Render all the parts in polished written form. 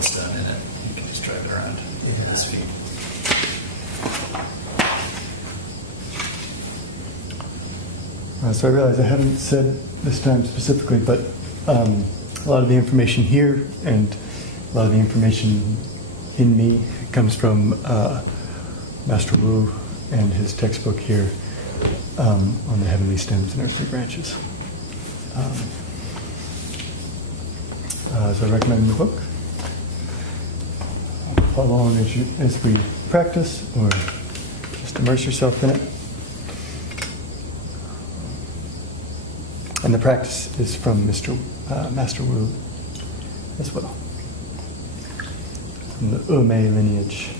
bloodstone in it. You can just drive it around with his feet. So I realize I haven't said this time specifically, but a lot of the information here and a lot of the information in me comes from Master Wu and his textbook here on the heavenly stems and earthly branches. So I recommend the book. Follow along as we practice, or just immerse yourself in it. And the practice is from Master Wu as well. From the Ume lineage,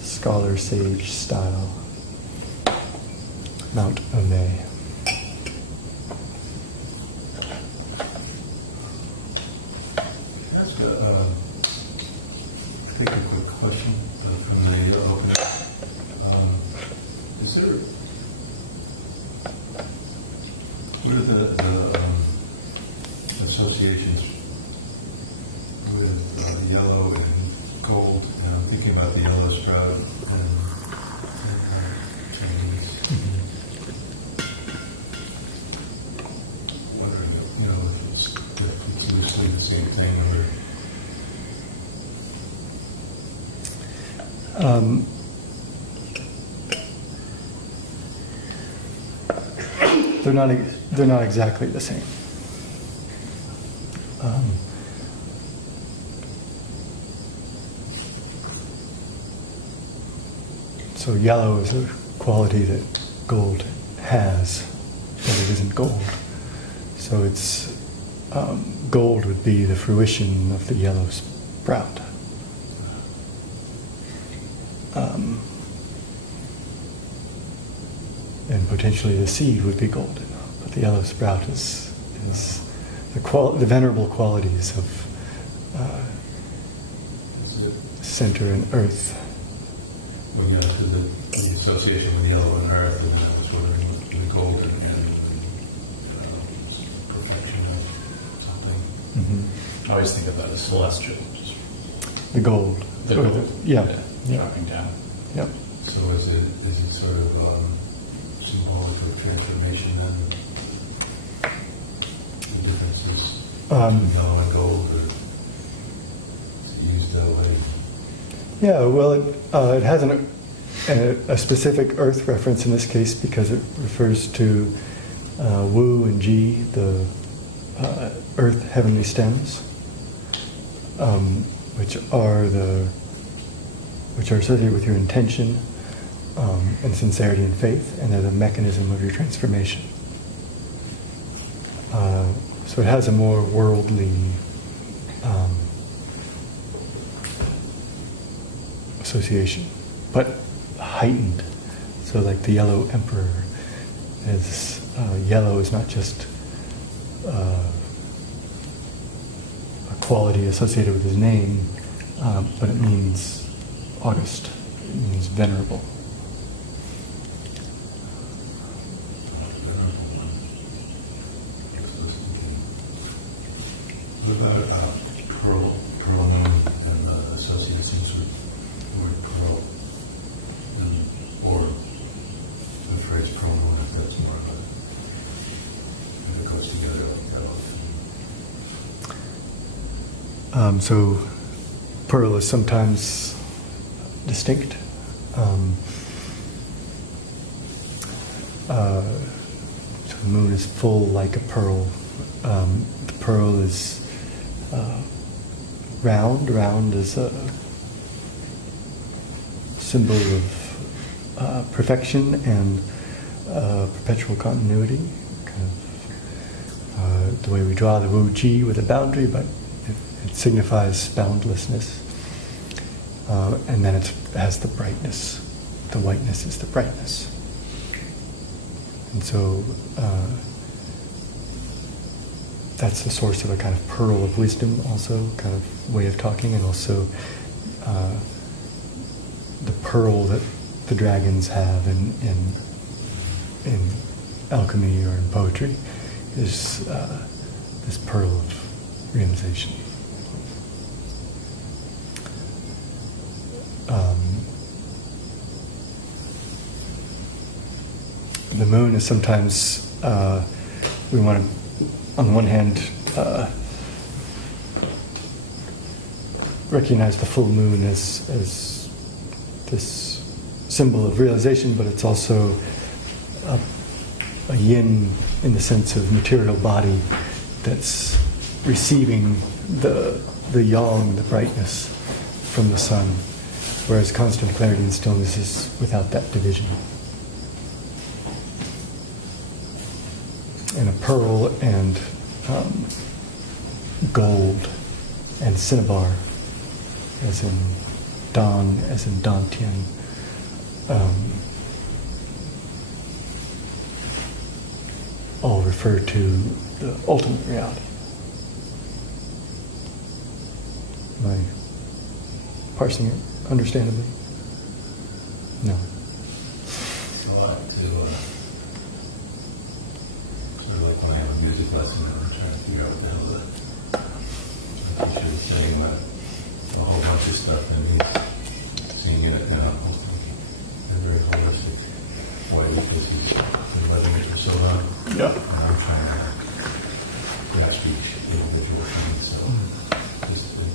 scholar sage style, Mount Ume. Take a quick question from the opening. Is there, what are the associations with yellow and gold? I'm thinking about the yellow sprout and changes. Wondering, if it's loosely the same thing or. They're not exactly the same. So yellow is a quality that gold has, but it isn't gold. So it's gold would be the fruition of the yellow sprout. And potentially the seed would be golden, but the yellow sprout is the venerable qualities of center and earth. When you have the association with yellow and earth, and that was sort of the golden and perfection of something. Mm-hmm. I always think of that as celestial. The gold. The gold. Yeah. Dropping down. Yep. So is it sort of symbolic of transformation then? The differences between yellow and gold, or is it used that way? Yeah, well, it has a specific earth reference in this case because it refers to Wu and Ji, the earth heavenly stems, which are associated with your intention and sincerity and faith, and they're the mechanism of your transformation. So it has a more worldly association, but heightened. So like the yellow emperor is, yellow is not just a quality associated with his name, but it means august, it means venerable. What about pearl moon and associations with the word pearl, or the phrase pearl moon, if that's more of if it goes together like that? So pearl is sometimes distinct. So the moon is full like a pearl. The pearl is round. Round is a symbol of perfection and perpetual continuity. Kind of the way we draw the Wu Ji with a boundary, but it signifies boundlessness. And then it has the brightness. The whiteness is the brightness. And so that's the source of a kind of pearl of wisdom, also kind of way of talking, and also the pearl that the dragons have in alchemy or in poetry is this pearl of realization. the moon is sometimes, we want to, on the one hand, recognize the full moon as this symbol of realization, but it's also a yin in the sense of material body that's receiving the yang, the brightness from the sun, whereas constant clarity and stillness is without that division. And a pearl and gold and cinnabar, as in Dan, as in Dantian, all refer to the ultimate reality. Am I parsing it understandably? No. It's a lot to, sort of like when I have a music lesson and I'm trying to figure out what the hell the teacher is saying about a whole bunch of stuff, and he's singing it in a very holistic way because he's been letting it for so long. Yeah. And I'm trying to grasp each individual thing, so just the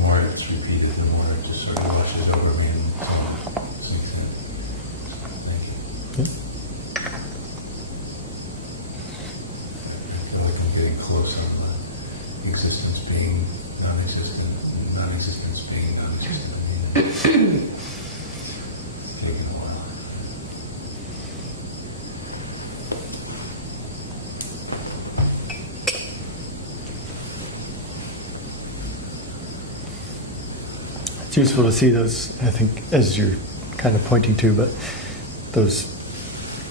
more it's repeated, the more it just sort of washes over me and sinks in. Thank you. Yeah. I feel like I'm getting close on the existence being non-existent, non-existence being non-existent. It's taking a while. It's useful to see those, I think, as you're kind of pointing to, but those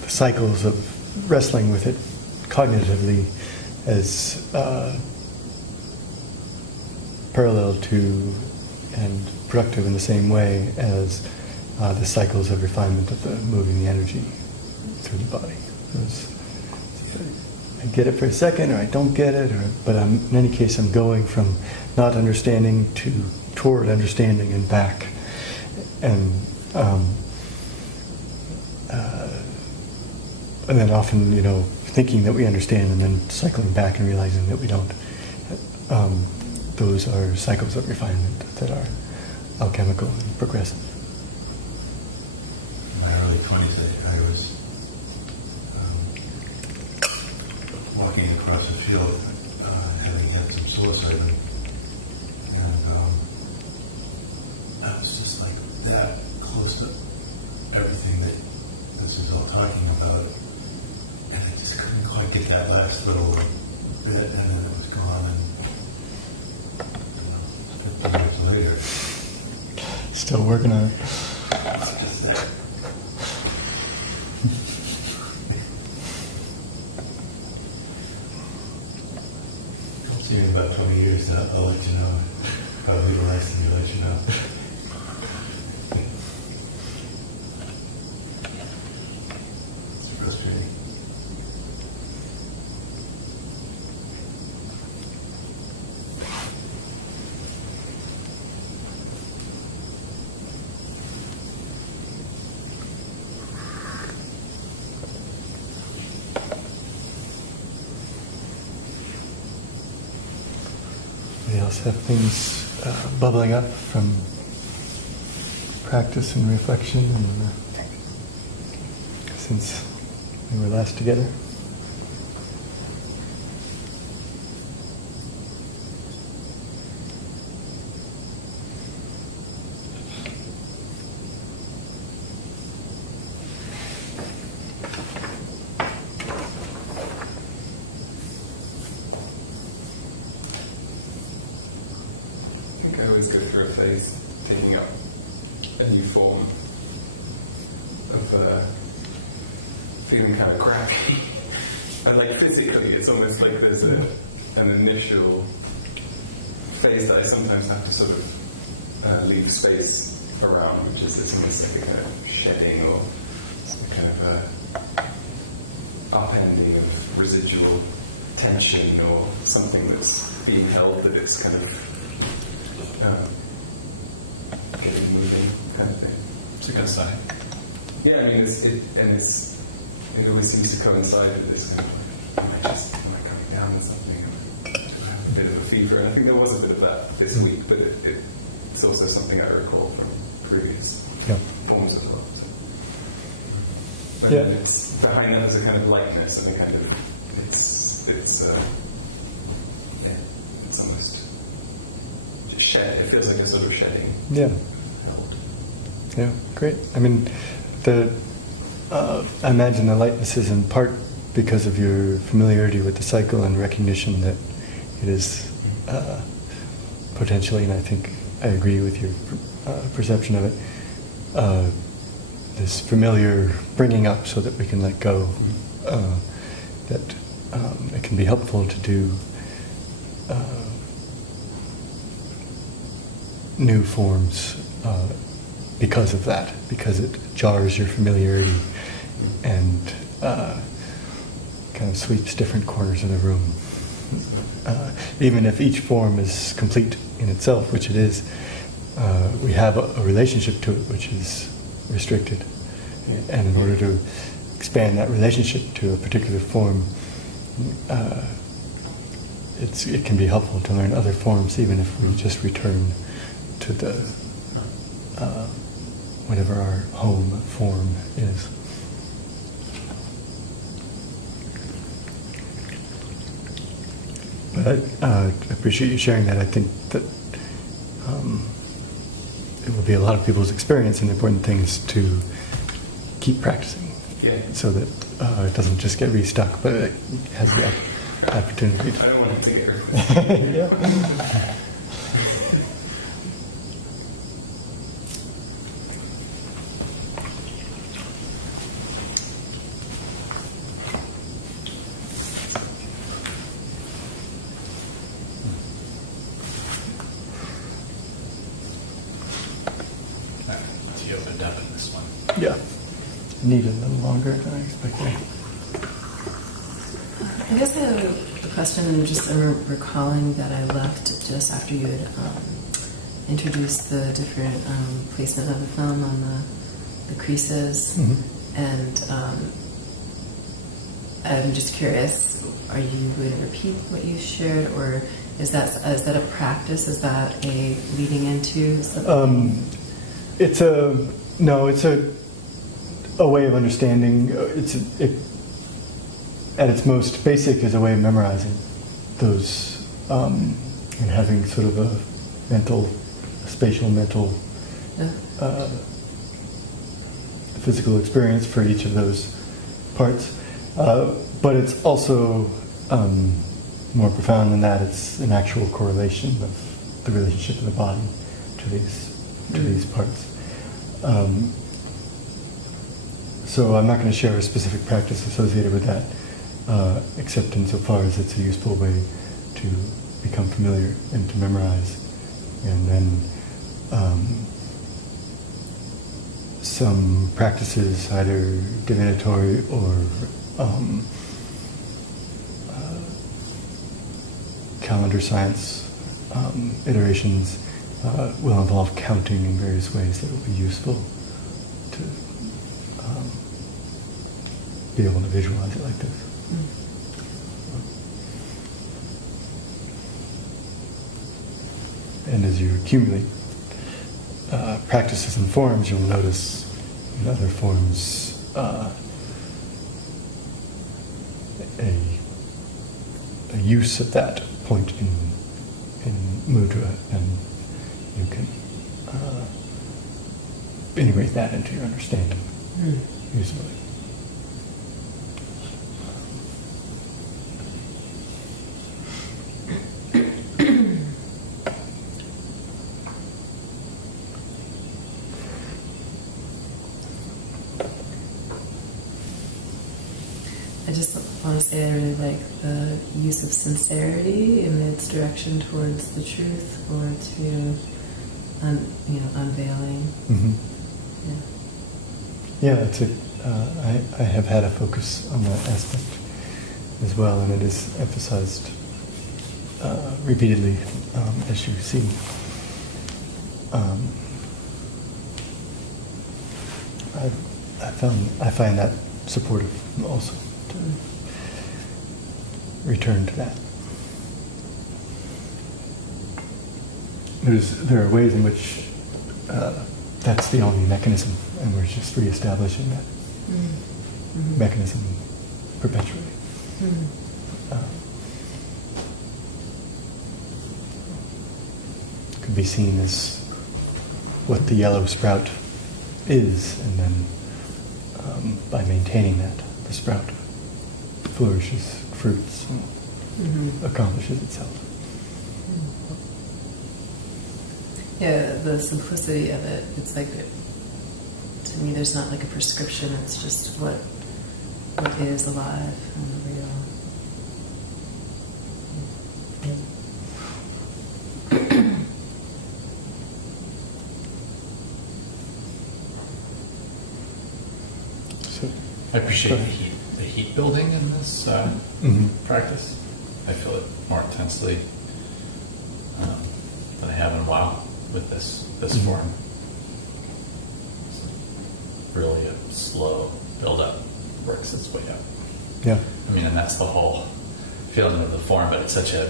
cycles of wrestling with it cognitively as parallel to and productive in the same way as the cycles of refinement of the moving the energy through the body. I get it for a second, or I don't get it, but in any case, I'm going from not understanding to toward understanding and back, and then often, thinking that we understand, and then cycling back and realizing that we don't. Those are cycles of refinement that are alchemical and progressive. In my early 20s, I was walking across a field, having had some psilocybin, and I was just like that close to everything that this is all talking about, and I just couldn't quite get that last little bit, and then it was gone, and 50 years later, Still working on it. it's just that. See you in about 20 years, I'll let you know. Probably the last thing to let you know. It's frustrating. We also have things bubbling up from practice and reflection, and since we were last together. I always go through a phase picking up a new form of feeling kind of crappy. And like physically, it's almost like there's an initial phase that I sometimes have to sort of leave space around, which is this almost like a kind of shedding or some kind of upending of residual tension or something that's being held that it's kind of getting moving kind of thing. It's a good sign. Yeah, I mean, it always seems to coincide with this kind of, am I coming down with something? I have a bit of a fever. And I think there was a bit of that this week, but it's also something I recall from previous forms of love. But it's, behind that is a kind of lightness and a kind of, it's almost just shed. It feels like a sort of shedding. Yeah. Yeah, great. I mean, I imagine the lightness is in part because of your familiarity with the cycle and recognition that it is potentially, and I think I agree with your perception of it, this familiar bringing up so that we can let go, that it can be helpful to do new forms because of that, because it jars your familiarity and kind of sweeps different corners of the room. Even if each form is complete in itself, which it is, we have a relationship to it which is restricted. And in order to expand that relationship to a particular form, it can be helpful to learn other forms, even if we just return to the whatever our home form is. But I appreciate you sharing that. I think that it will be a lot of people's experience, and the important thing is to keep practicing, so that it doesn't just get restuck, but it has the opportunity to. I don't want to take it. Yeah. You opened up in this one. Yeah. Need a little longer than I expected. I guess I have a question, and just recalling that I left just after you had introduced the different placement of the film on the creases, and I'm just curious, are you going to repeat what you shared, or is that a practice? Is that a leading into something? It's a way of understanding. At its most basic, is a way of memorizing those and having sort of a spatial mental physical experience for each of those parts. But it's also more profound than that. It's an actual correlation of the relationship of the body to these parts. So I'm not going to share a specific practice associated with that, except insofar as it's a useful way to become familiar and to memorize. And then some practices, either divinatory or calendar science iterations, will involve counting in various ways that will be useful to be able to visualize it like this. And as you accumulate practices and forms, you'll notice in other forms a use of that point in mudra, and you can integrate that into your understanding usefully. I just want to say I really like the use of sincerity in its direction towards the truth, or to, unveiling. Mm-hmm. Yeah. Yeah, I have had a focus on that aspect as well, and it is emphasized repeatedly, as you see. I find that supportive also to return to that. There are ways in which that's the only mechanism, and we're just reestablishing that mechanism perpetually. Could be seen as what the yellow sprout is, and then by maintaining that, the sprout flourishes, fruits, and accomplishes itself. Yeah, the simplicity of it, it's like, to me, there's not like a prescription, it's just what is alive and real. I appreciate the heat building in this practice. I feel it more intensely than I have in a while with this form. It's really a slow build-up, works its way up. Yeah. I mean, and that's the whole feeling of the form, but it's such a,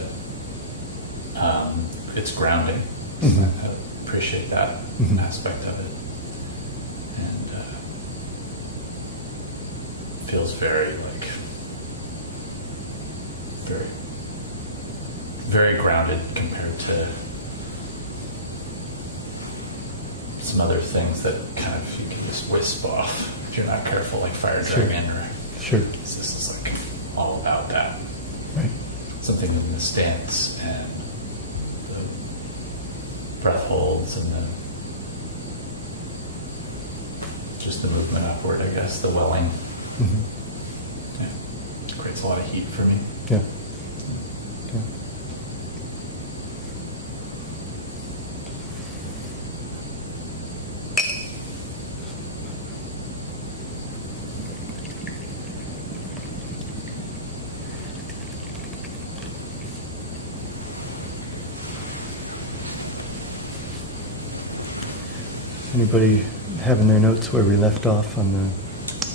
it's grounding. I appreciate that aspect of it. And feels very, like, very grounded compared to some other things that kind of you can just wisp off if you're not careful, like Fire Dragon or... Sure. This is like all about that. Right. Something in the stance and the breath holds and just the movement upward, I guess, the welling. Yeah. It creates a lot of heat for me. Yeah. Yeah. Does anybody have in their notes where we left off on the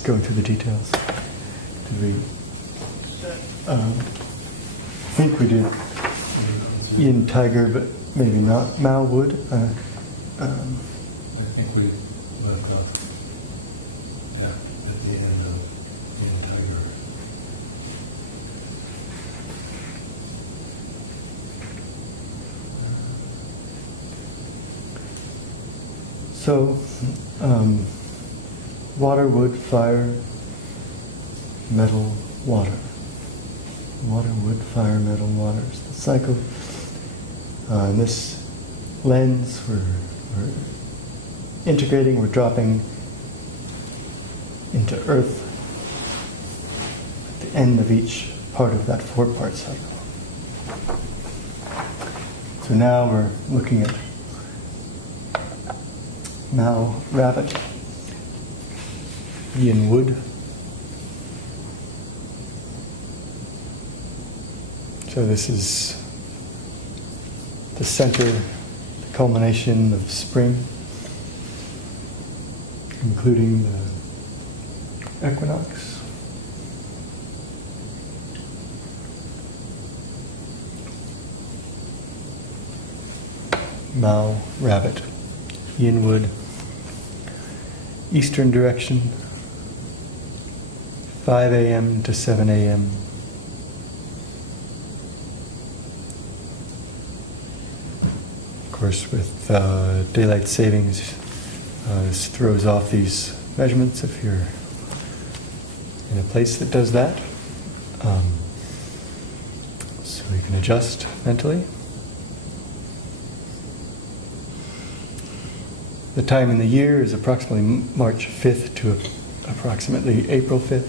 going through the details? Did we? I think we did Yin Tiger, but maybe not Mao Wood. I think we left off at the end of Yin Tiger. So, water, wood, fire, metal, water. Water, wood, fire, metal, water. It's the cycle. In this lens, we're integrating, we're dropping into earth at the end of each part of that four-part cycle. So now we're looking at Mao rabbit, Yin wood, so this is the center, the culmination of spring, including the equinox. Mao rabbit, Yin wood, eastern direction, 5 a.m. to 7 a.m. Of course, with daylight savings, this throws off these measurements if you're in a place that does that. So you can adjust mentally. The time in the year is approximately March 5th to approximately April 5th.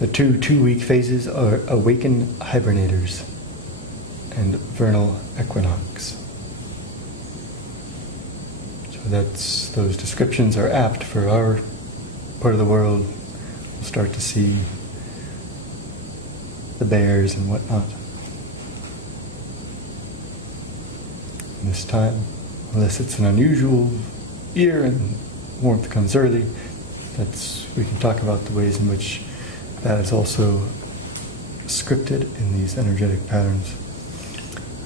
The two-week phases are awakened hibernators and vernal equinox. So those descriptions are apt for our part of the world. We'll start to see the bears and whatnot. And this time, unless it's an unusual year and warmth comes early. We can talk about the ways in which that is also scripted in these energetic patterns.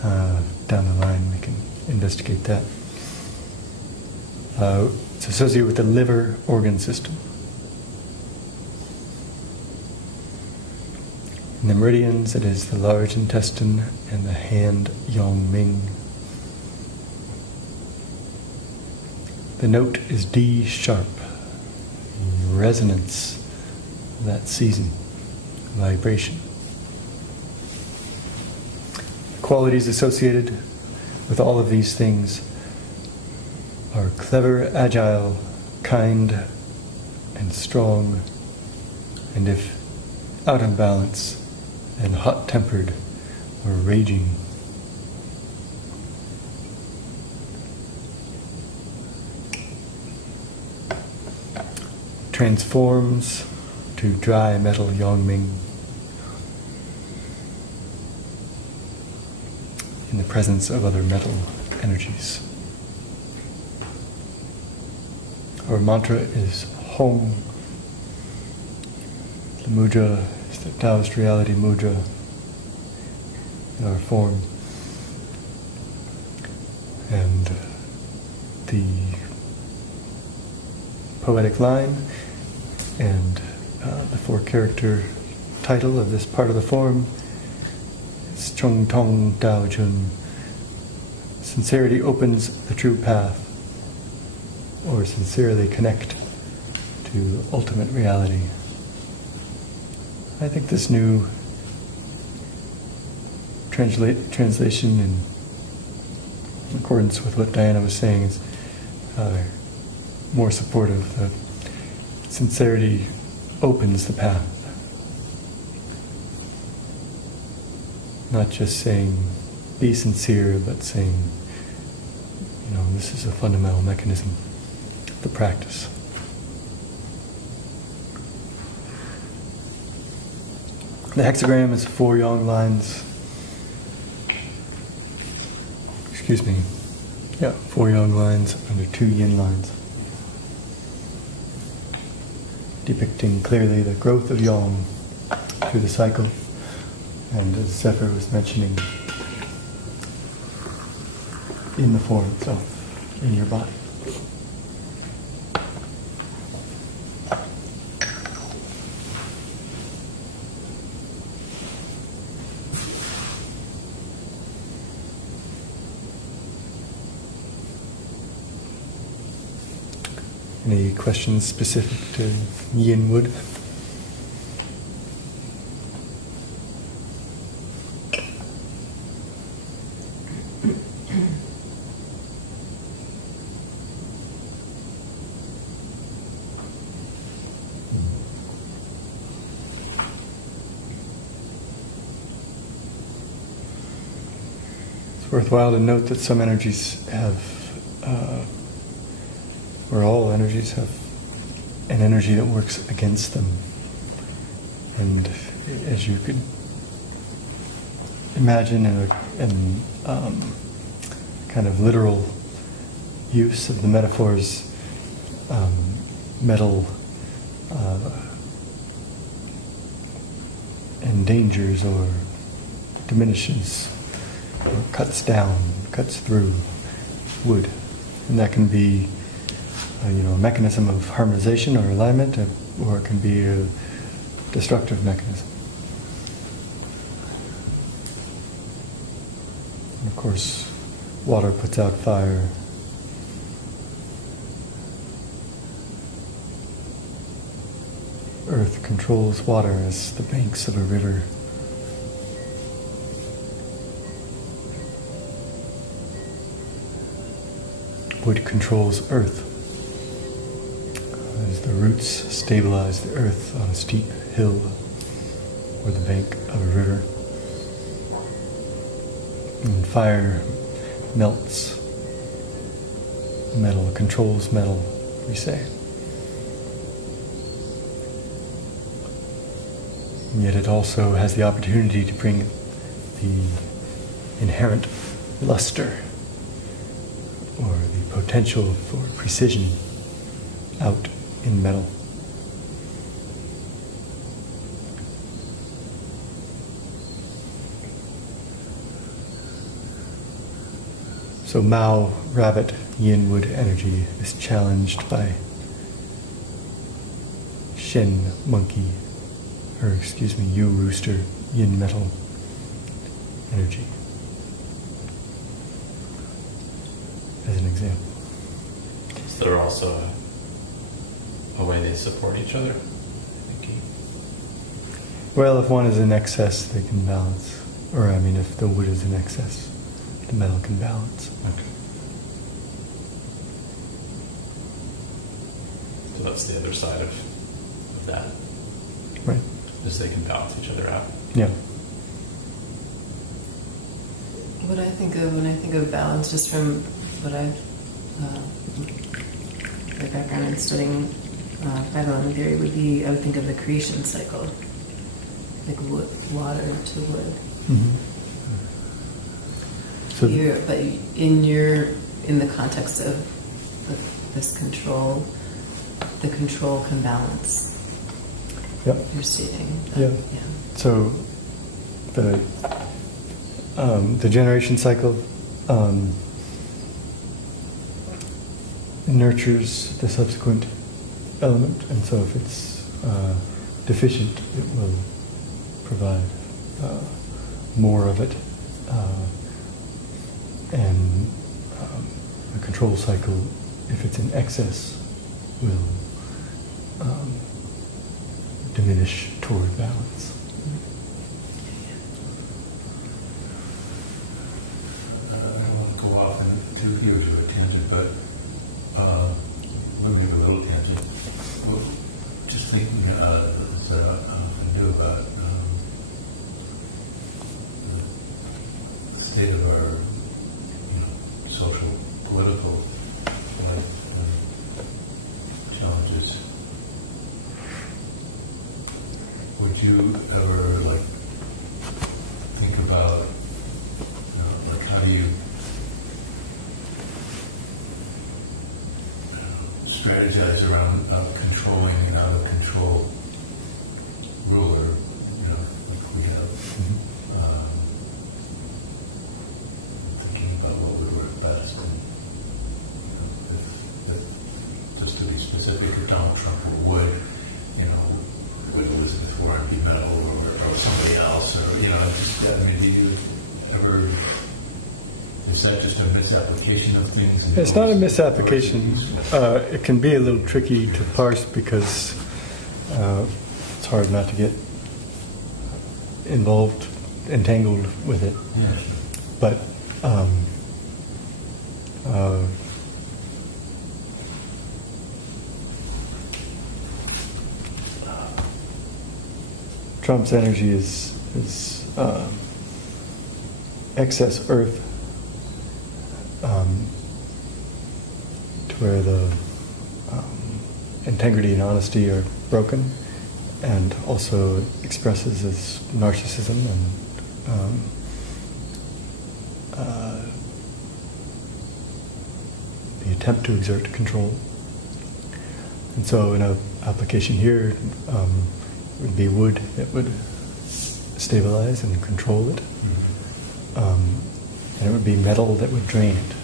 Down the line, we can investigate that. It's associated with the liver organ system. In the meridians, it is the large intestine and the hand Yang Ming. The note is D sharp, resonance of that season, vibration. Qualities associated with all of these things are clever, agile, kind, and strong, and if out of balance, then hot-tempered or raging. Transforms to dry metal Yang Ming in the presence of other metal energies. Our mantra is Hong. The mudra is the Taoist reality mudra in our form. And the poetic line and the 4-character title of this part of the form is Chung Tong Dao Jun. Sincerity opens the true path, or sincerely connect to ultimate reality. I think this new translation, in accordance with what Diana was saying, is more supportive. The sincerity opens the path. Not just saying, be sincere, but saying, this is a fundamental mechanism of the practice. The hexagram is 4 yang lines. 4 yang lines under 2 yin lines, depicting clearly the growth of yang through the cycle, and as Zephyr was mentioning, in the form itself, in your body. Any questions specific to yin wood? It's worthwhile to note that some energies have or all energies have an energy that works against them. And as you could imagine, in kind of literal use of the metaphors, metal endangers or diminishes or cuts down, cuts through wood. And that can be a mechanism of harmonization or alignment, or it can be a destructive mechanism. And of course, water puts out fire. Earth controls water as the banks of a river. Wood controls earth, as the roots stabilize the earth on a steep hill or the bank of a river. And fire melts metal, controls metal, we say. And yet it also has the opportunity to bring the inherent luster or the potential for precision out in metal. So Mao, rabbit, yin wood energy is challenged by Shen, monkey, or excuse me, Yu, rooster, yin metal energy. As an example. Is there also a way they support each other? Well, if one is in excess, they can balance. Or, I mean, if the wood is in excess, the metal can balance. Okay. So that's the other side of that. Right. Is they can balance each other out. Yeah. What I think of when I think of balance, just from what I've my background in studying 5-element theory, would be I would think of the creation cycle, like wood, water to wood. Mm-hmm. So But in the context of this control, the control can balance. Yep. You're stating. That, Yeah. Yeah. So the generation cycle nurtures the subsequent element, and so if it's deficient, it will provide more of it, and the control cycle, if it's in excess, will diminish toward balance. I won't go off in 2 years of a tangent, but maybe a little tangent. Well, just thinking as I knew about the state of our social, political life and challenges. Would you ever think about how do you strategize around controlling an out of control ruler? Like we have. Thinking about what would work best, and if, just to be specific, if Donald Trump would, would Elizabeth Warren be metal or somebody else, or do you ever? Is that just a misapplication of things? It's not a misapplication. It can be a little tricky to parse because it's hard not to get involved, entangled with it. Yeah. But Trump's energy is excess earth, to where the integrity and honesty are broken, and also expresses as narcissism and the attempt to exert control. And so in an application here, it would be wood that would stabilize and control it. And it would be metal that would drain it.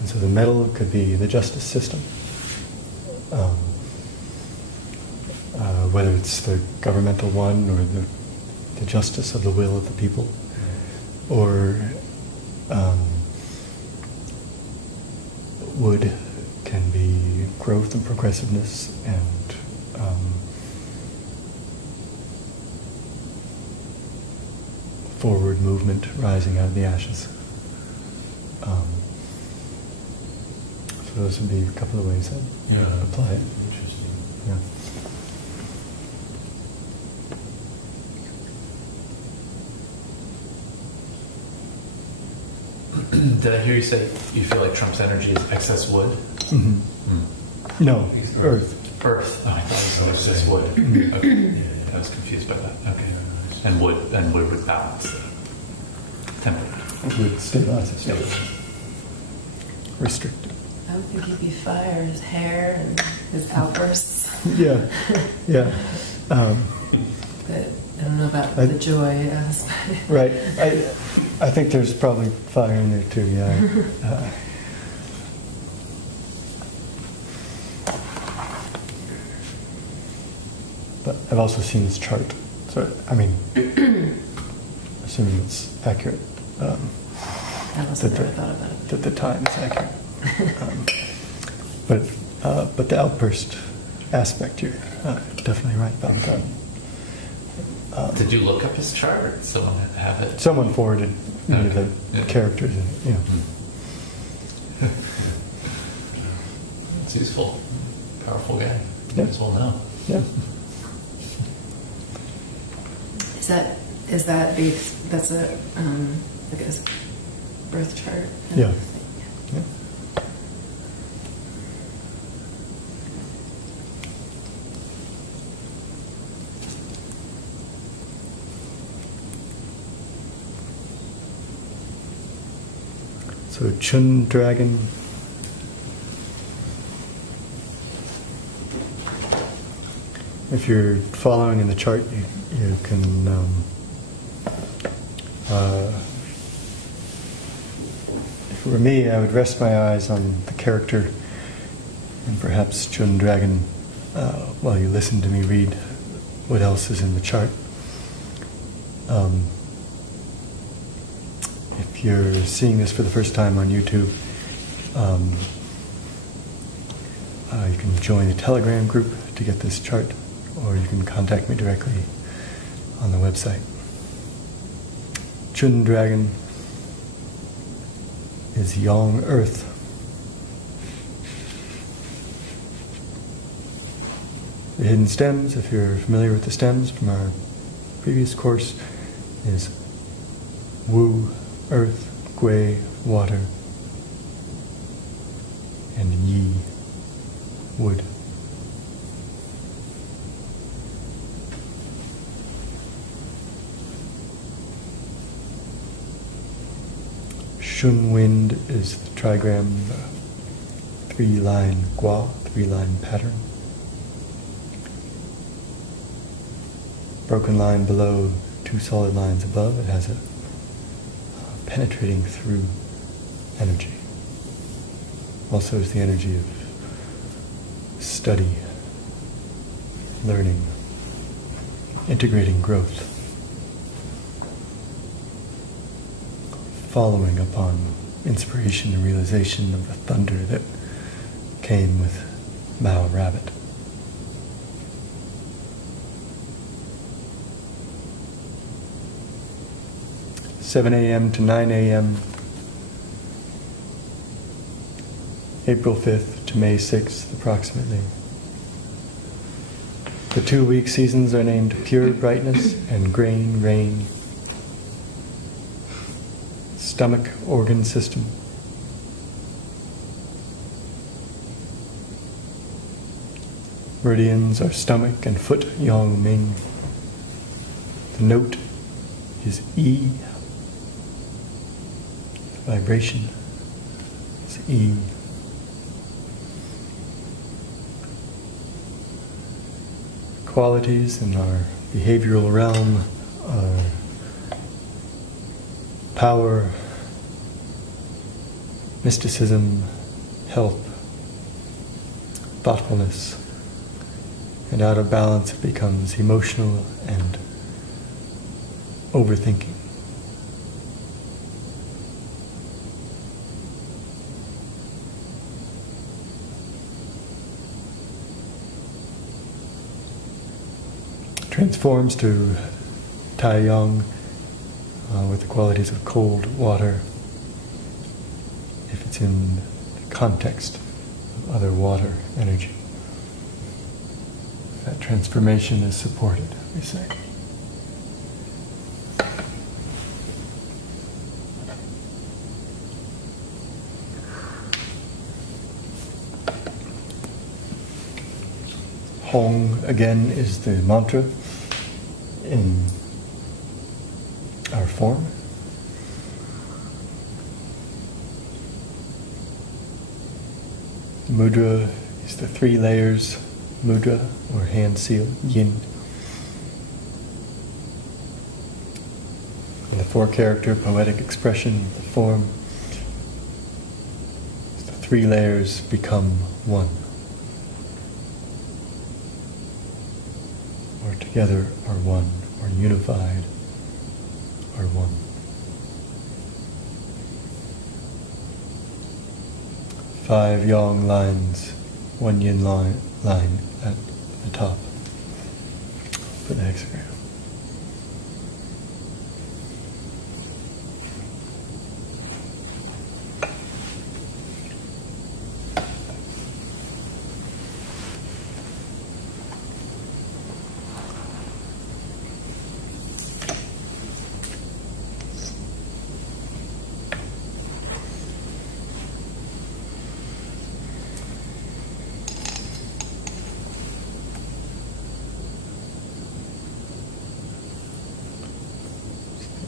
And so the metal could be the justice system. Whether it's the governmental one or the justice of the will of the people, or wood can be growth and progressiveness and forward movement rising out of the ashes. So those would be a couple of ways that apply it. Interesting. Yeah. Did I hear you say you feel like Trump's energy is excess wood? Mm-hmm. No, earth. Earth. Oh, I thought it was excess wood. Okay. I was confused by that. Okay. And wood would balance the temperature. Wood stabilizes. Yep. Restricted. I would think he'd be fire, his hair and his outbursts. Yeah, yeah. But I don't know about the joy aspect. Right. I think there's probably fire in there too, yeah. But I've also seen this chart. So, I mean, assuming it's accurate. I also never thought about it. That the time is accurate. But the outburst aspect, you're definitely right about that. Did you look up his chart? Someone have it? Someone forwarded me the characters. It's useful. Powerful guy. You Yeah. as well know. Yeah. Is that that's a I guess birth chart? Yeah. Yeah. So Chun Dragon. If you're following in the chart, you can if it were me, I would rest my eyes on the character and perhaps Chun Dragon while you listen to me read what else is in the chart. If you're seeing this for the first time on YouTube, you can join the Telegram group to get this chart, or you can contact me directly on the website. Chun Dragon is Yang Earth. The hidden stems, if you're familiar with the stems from our previous course, is Wu, Earth, Gui, Water, and Yi, Wood. Shun Wind is the trigram, three-line gua, three-line pattern. Broken line below, two solid lines above. It has a penetrating through energy. Also is the energy of study, learning, integrating growth, following upon inspiration and realization of the thunder that came with Mao Rabbit. (7 a.m. to 9 a.m. April 5th to May 6th, approximately. The 2-week seasons are named Pure Brightness and Grain Rain. Stomach organ system. Meridians are stomach and foot, Yang Ming. The note is E. The vibration is E. Qualities in our behavioral realm are power, mysticism, health, thoughtfulness, and out of balance it becomes emotional and overthinking. Transforms to Taiyang with the qualities of cold water if it's in the context of other water energy. That transformation is supported, we say. Hong, again, is the mantra in our form. The mudra is the 3 layers mudra, or hand seal, yin. And the 4-character poetic expression, the form, the 3 layers become one. Or together are one, or unified are one. 5 yang lines, 1 yin line at the top for the hexagram.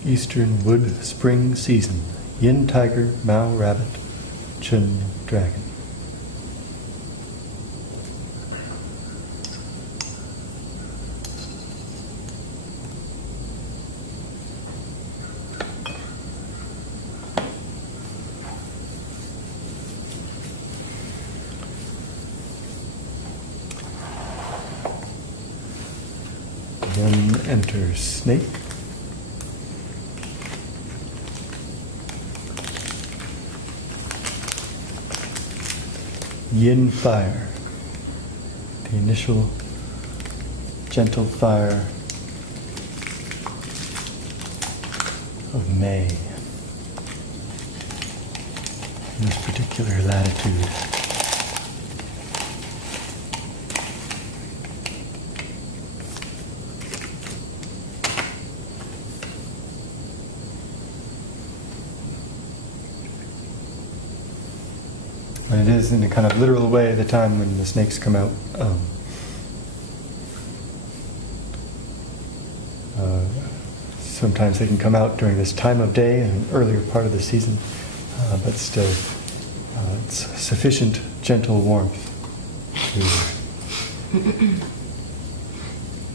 Eastern wood spring season. Yin tiger, Mao rabbit, Chun dragon. Then enters snake. Yin fire, the initial gentle fire of May in this particular latitude. And it is, in a kind of literal way, the time when the snakes come out. Sometimes they can come out during this time of day and an earlier part of the season, but still, it's sufficient gentle warmth to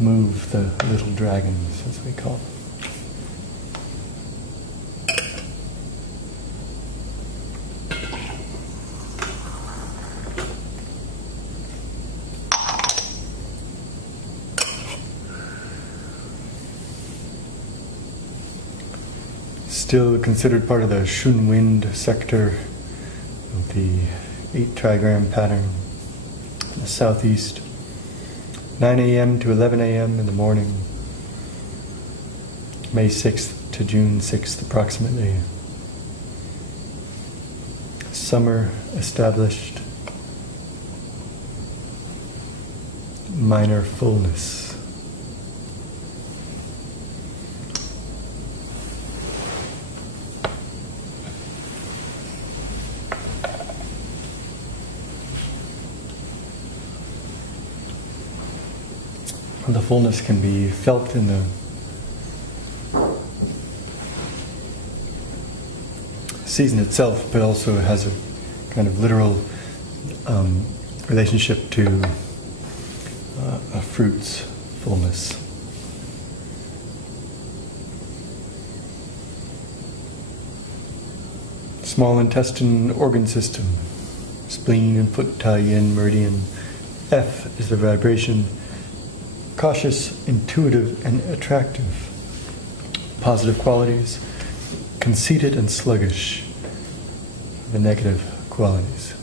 move the little dragons, as we call them. Still considered part of the Shun wind sector of the 8 trigram pattern in the southeast. 9 a.m. to 11 a.m. in the morning, May 6th to June 6th approximately. Summer established, minor fullness. The fullness can be felt in the season itself, but also has a kind of literal relationship to a fruit's fullness. Small intestine organ system, spleen and foot yin meridian. F is the vibration. Cautious, intuitive, and attractive. Positive qualities. Conceited and sluggish. The negative qualities,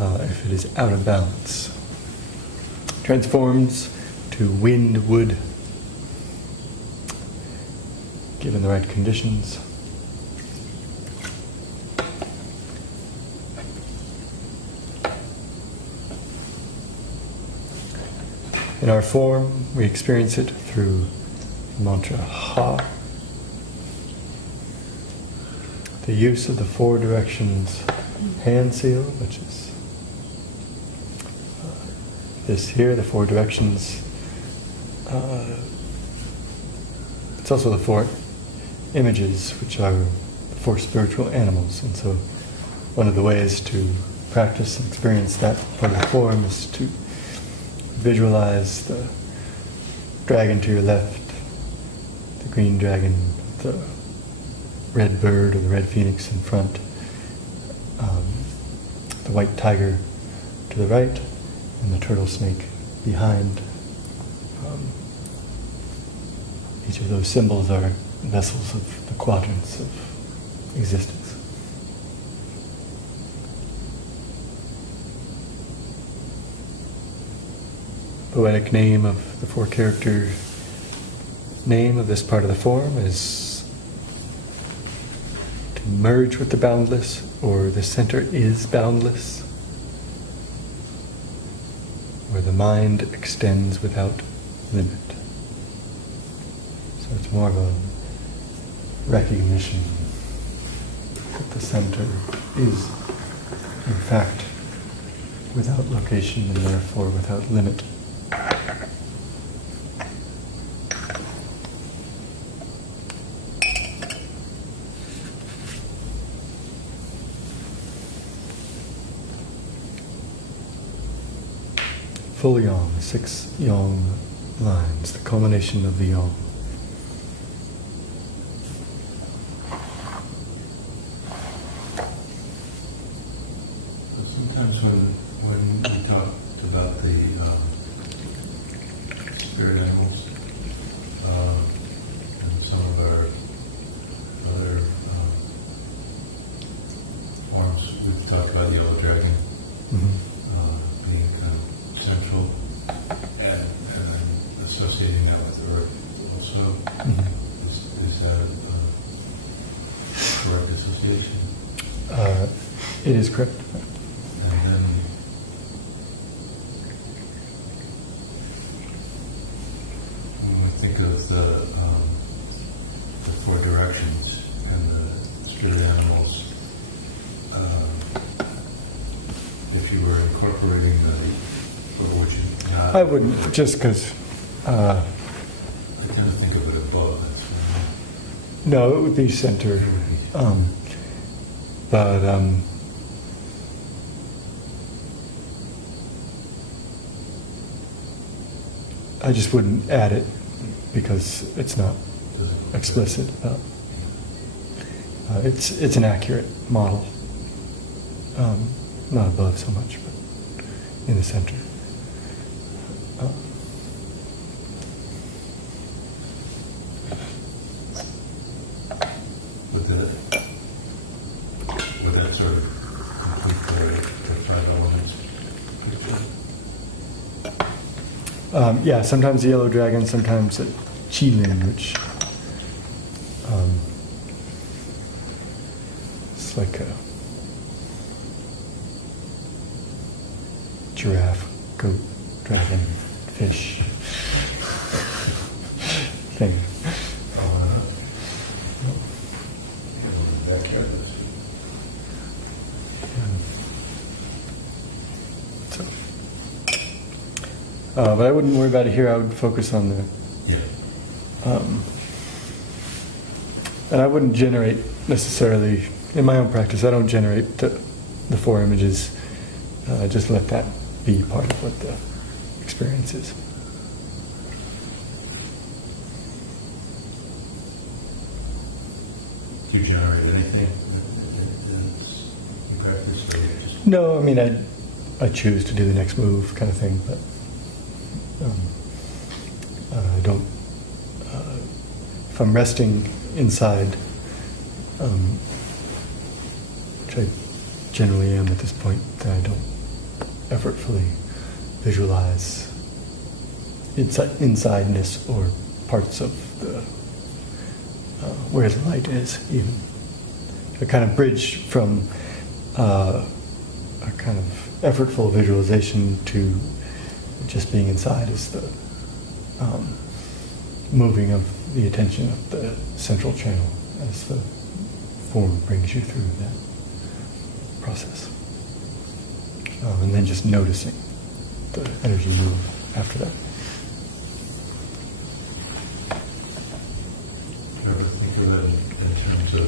if it is out of balance. Transforms to wind, wood, given the right conditions. In our form, we experience it through the mantra Ha. The use of the 4 directions hand seal, which is this here, the 4 directions. It's also the 4 images, which are the 4 spiritual animals. And so one of the ways to practice and experience that part of the form is to visualize the dragon to your left, the green dragon, the red bird or the red phoenix in front, the white tiger to the right, and the turtle snake behind. Each of those symbols are vessels of the quadrants of existence. Poetic name of the 4-character name of this part of the form is to merge with the boundless, or the center is boundless, where the mind extends without limit. So it's more of a recognition that the center is, in fact, without location and therefore without limit. Full yang, 6 yang lines, the culmination of the yang. Sometimes when we talked about the spirit animals and some of our other forms, we've talked about the yellow dragon being kind of central and associating that with the earth also. Is that correct association? It is correct. And then when we think of the 4 directions and the spirit animals, if you were incorporating or would you not? I wouldn't, just because. I tend to think of it above. That's No, it would be center. But I just wouldn't add it because it's not explicit. It's an accurate model. Not above so much, but in the center. Would that sort of complete the 5 elements? Yeah, sometimes the yellow dragon, sometimes a qilin, which it's like a giraffe, goat, dragon, fish thing. But I wouldn't worry about it here. I would focus on the... and I wouldn't generate necessarily, in my own practice, I don't generate the 4 images. Just let that be part of what the experience is. Do you generate anything in practice? Or just... No, I mean, I choose to do the next move kind of thing, but I don't, if I'm resting inside, which I generally am at this point, then I don't effortfully visualize insideness or parts of the where the light is, even. A kind of bridge from a kind of effortful visualization to just being inside is the moving of the attention of the central channel as the form brings you through that process. And then just noticing the energy move after that. You ever think of it in terms of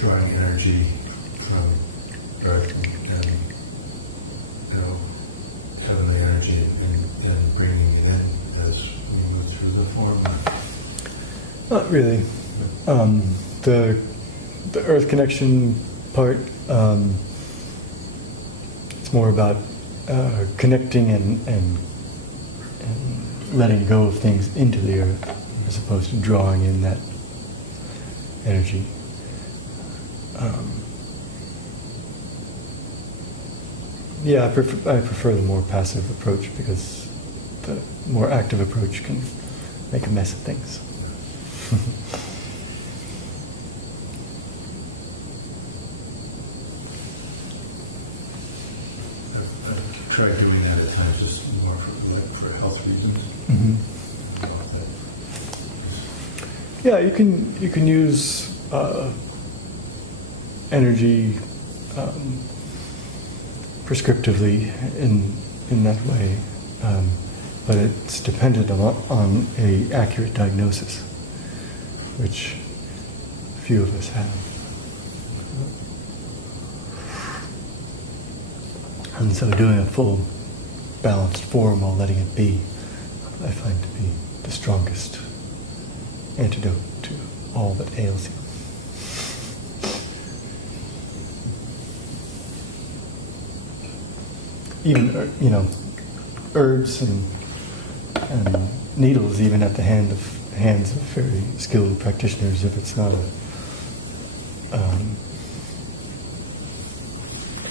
drawing energy energy from Earth and having the energy and bringing it in as we move through the form. Not really. The Earth connection part, it's more about connecting and letting go of things into the Earth as opposed to drawing in that energy. Yeah, I prefer the more passive approach because the more active approach can make a mess of things. I've tried doing that at times, just more for health reasons. Mm-hmm. Yeah, you can use energy prescriptively in that way, but it's dependent on a accurate diagnosis, which few of us have. And so doing a full balanced form while letting it be, I find to be the strongest antidote to all that ails you. Even, herbs and needles, even at the hands of very skilled practitioners, if it's not a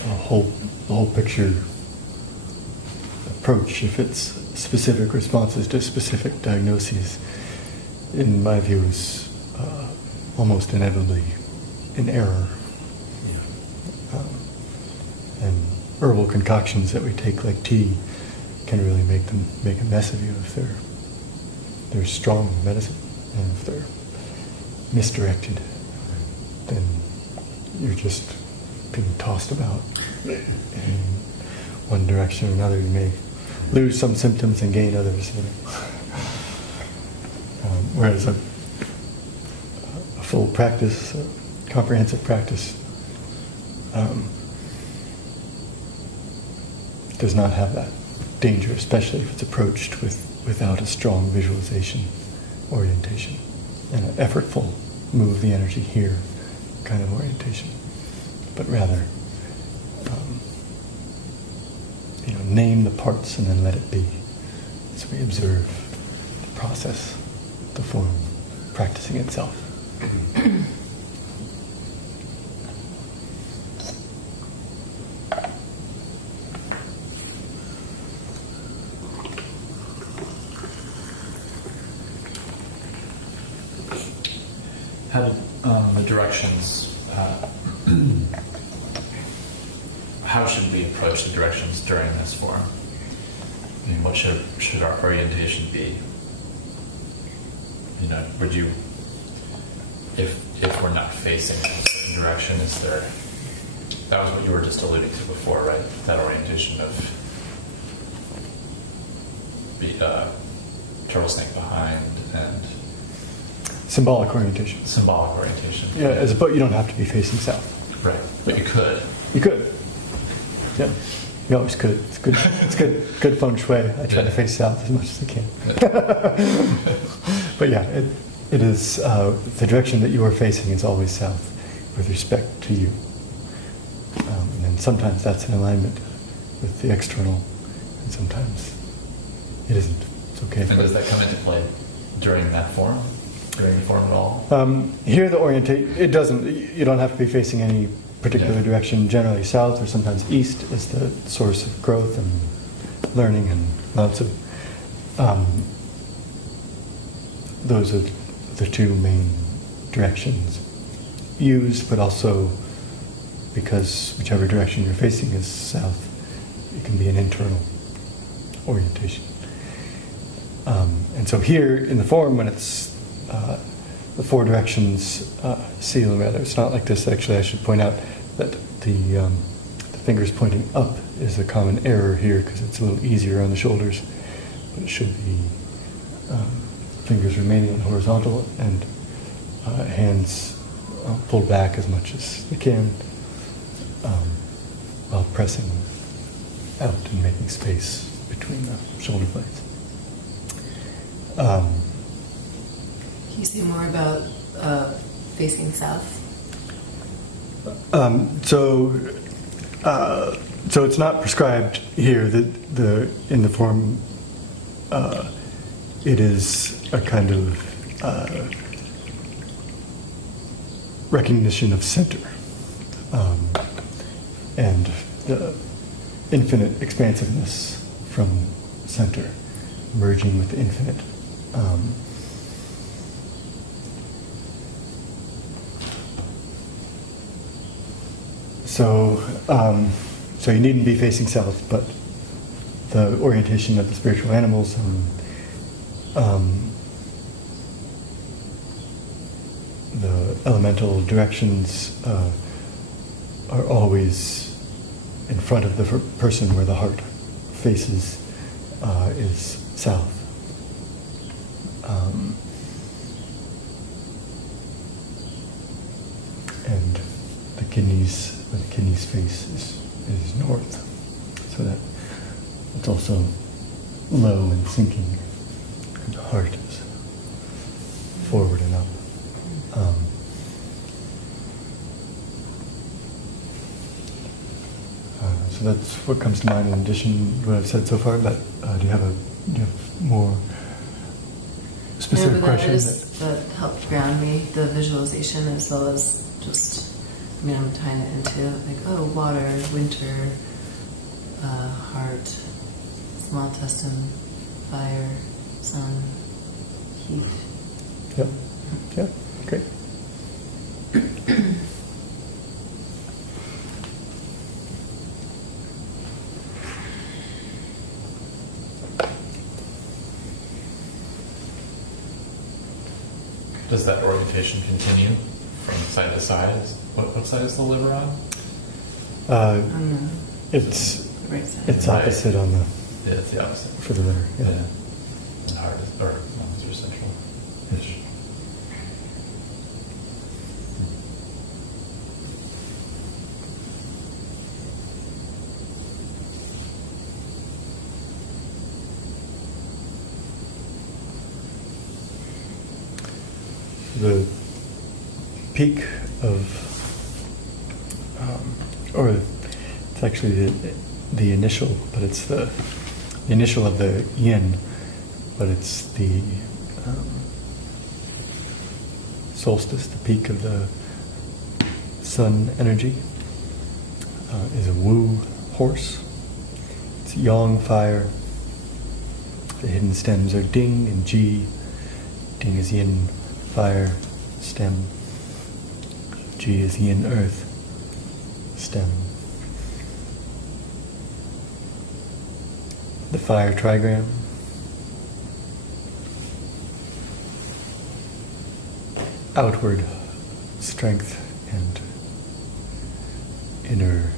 whole picture approach, if it's specific responses to specific diagnoses, in my view, is almost inevitably in error. And herbal concoctions that we take, like tea, can really make a mess of you if they're strong medicine, and if they're misdirected, then you're just being tossed about in one direction or another. You may lose some symptoms and gain others. Whereas a full practice, a comprehensive practice, does not have that danger, especially if it's approached without a strong visualization orientation and an effortful move the energy here kind of orientation, but rather name the parts and then let it be as we observe the process, the form practicing itself. How the directions, how should we approach the directions during this form? I mean, what should our orientation be? Would you, if we're not facing a certain direction, is there, that was what you were just alluding to before, right? That orientation of turtle snake behind and Symbolic orientation. symbolic orientation. Yeah, but you don't have to be facing south. Right, but you could. You could. Yeah, you always could. It's good. It's good feng shui. I try to face south as much as I can. But yeah, it is the direction that you are facing is always south, with respect to you. And then sometimes that's in alignment with the external, and sometimes it isn't. It's okay. And does that come into play during that form? During the form at all? Here the it doesn't. You don't have to be facing any particular direction. Generally south or sometimes east is the source of growth and learning and lots of those are the two main directions used, but also because whichever direction you're facing is south, it can be an internal orientation. And so here in the form, when it's the four directions seal, rather, it's not like this. Actually, I should point out that the fingers pointing up is a common error here because it's a little easier on the shoulders, but it should be fingers remaining on horizontal and hands pulled back as much as they can, while pressing out and making space between the shoulder blades. Can you say more about facing south? So it's not prescribed here. In the form, it is a kind of recognition of center, and the infinite expansiveness from center, merging with the infinite. So you needn't be facing south, but the orientation of the spiritual animals and the elemental directions are always in front of the person where the heart faces is south. And the kidneys face is north, so that it's also low and sinking, and the heart is forward and up. So that's what comes to mind in addition to what I've said so far. But do you have more specific questions? That helped ground me, the visualization, as well as just, I'm tying it into water, winter, heart, small intestine, fire, sun, heat. Yep. Yeah. Great. Does that orientation continue from side to side? What side is the liver on? It's The right side. it's opposite on the Yeah, it's the opposite. for the liver. Yeah. And heart is, or lungs are central. Ish. The peak of, or it's actually the initial, but it's the initial of the yin, but it's the solstice, the peak of the sun energy, is a Wu horse. It's yang fire. The hidden stems are ding and ji. Ding is yin fire stem. Ji is yin earth stem. The fire trigram. Outward strength and inner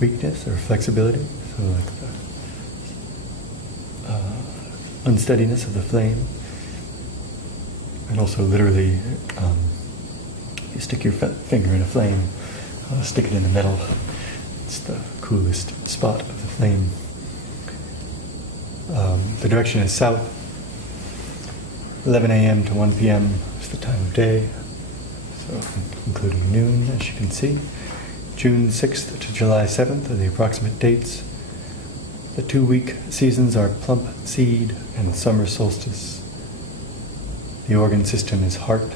weakness or flexibility. So like the unsteadiness of the flame. And also literally, you stick your finger in a flame, stick it in the middle. It's the coolest spot of the flame. The direction is south. 11 a.m. to 1 p.m. is the time of day, so including noon, as you can see. June 6th to July 7th are the approximate dates. The 2-week seasons are plump seed and summer solstice. The organ system is heart.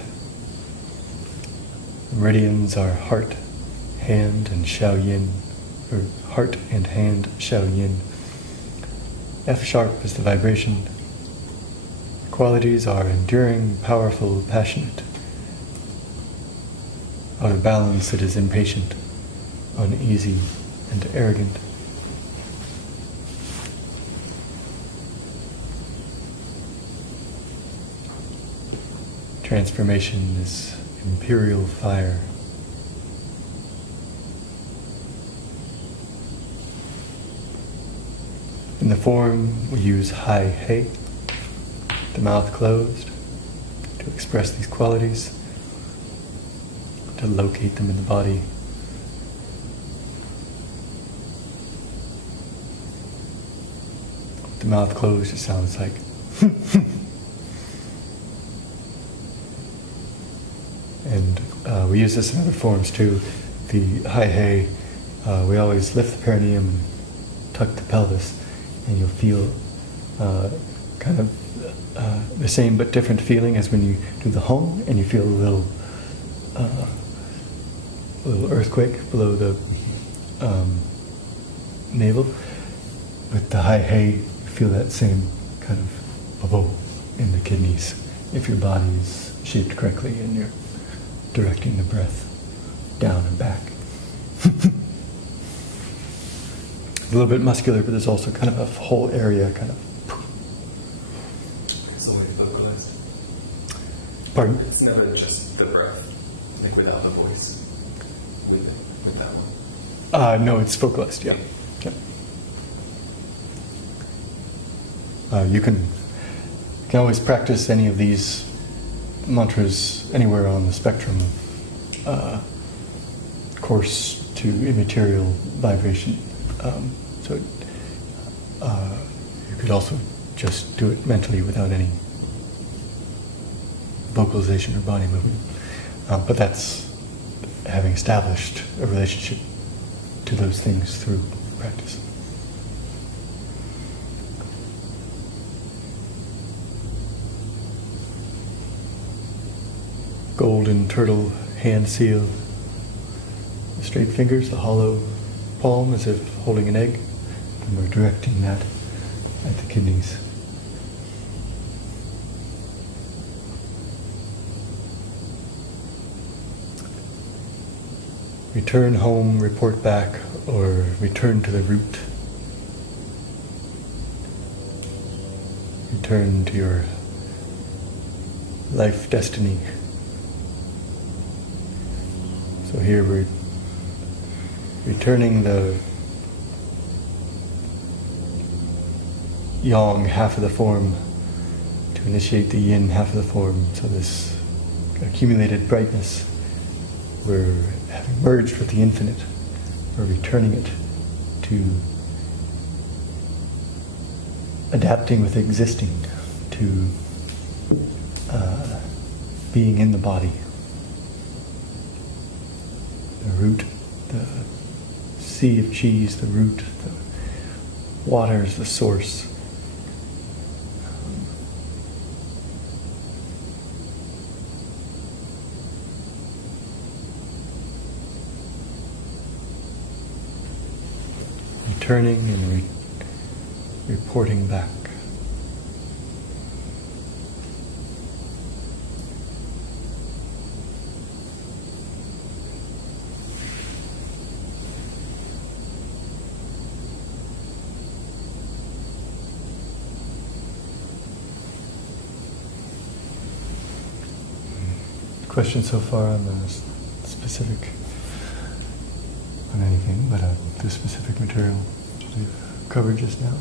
The meridians are heart, hand, and Shao Yin, or heart and hand Shao Yin. F sharp is the vibration. Qualities are enduring, powerful, passionate. Out of balance, it is impatient, uneasy, and arrogant. Transformation is imperial fire. In the form, we use hai hei, the mouth closed, to express these qualities. to locate them in the body. With the mouth closed, it sounds like. And we use this in other forms too. The high hay, we always lift the perineum and tuck the pelvis, and you'll feel kind of the same but different feeling as when you do the home, and you feel a little earthquake below the navel. With the high hay, you feel that same kind of bubble in the kidneys if your body is shaped correctly and you're directing the breath down and back. A little bit muscular, but there's also kind of a whole area kind of. It's always vocalized. Pardon? It's never just the breath, like without the voice. With that one. No, it's vocalized, yeah. You can always practice any of these mantras anywhere on the spectrum of coarse to immaterial vibration. So you could also just do it mentally without any vocalization or body movement. But that's having established a relationship to those things through practice. Golden turtle hand seal, the straight fingers, the hollow palm as if holding an egg, and we're directing that at the kidneys. Return home, report back, or return to the root. Return to your life destiny. So here we're returning the yang half of the form to initiate the yin half of the form. So this accumulated brightness, we're having merged with the infinite, we're returning it to adapting with existing, to being in the body. The root, the sea of cheese, the root, the water is the source. Returning and reporting back. Questions so far on the specific, on anything, but the specific material we've covered just now?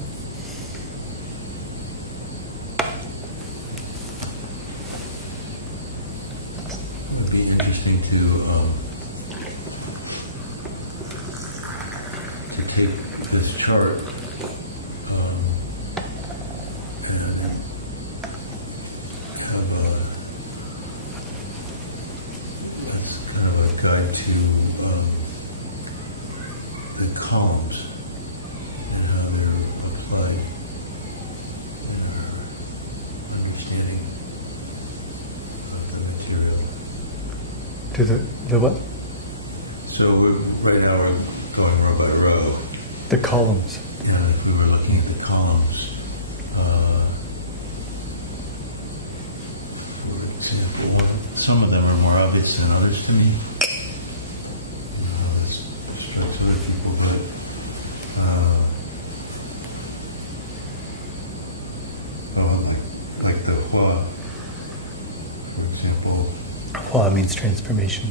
It would be interesting to take this chart and have kind of a guide to the columns and how they're applied in our understanding of the material. To the what? So right now we're going row by row. The columns. And if we were looking at the columns, for example, some of them are more obvious than others to me. It's strikes other people, but like the Hua, for example. Hua means transformation.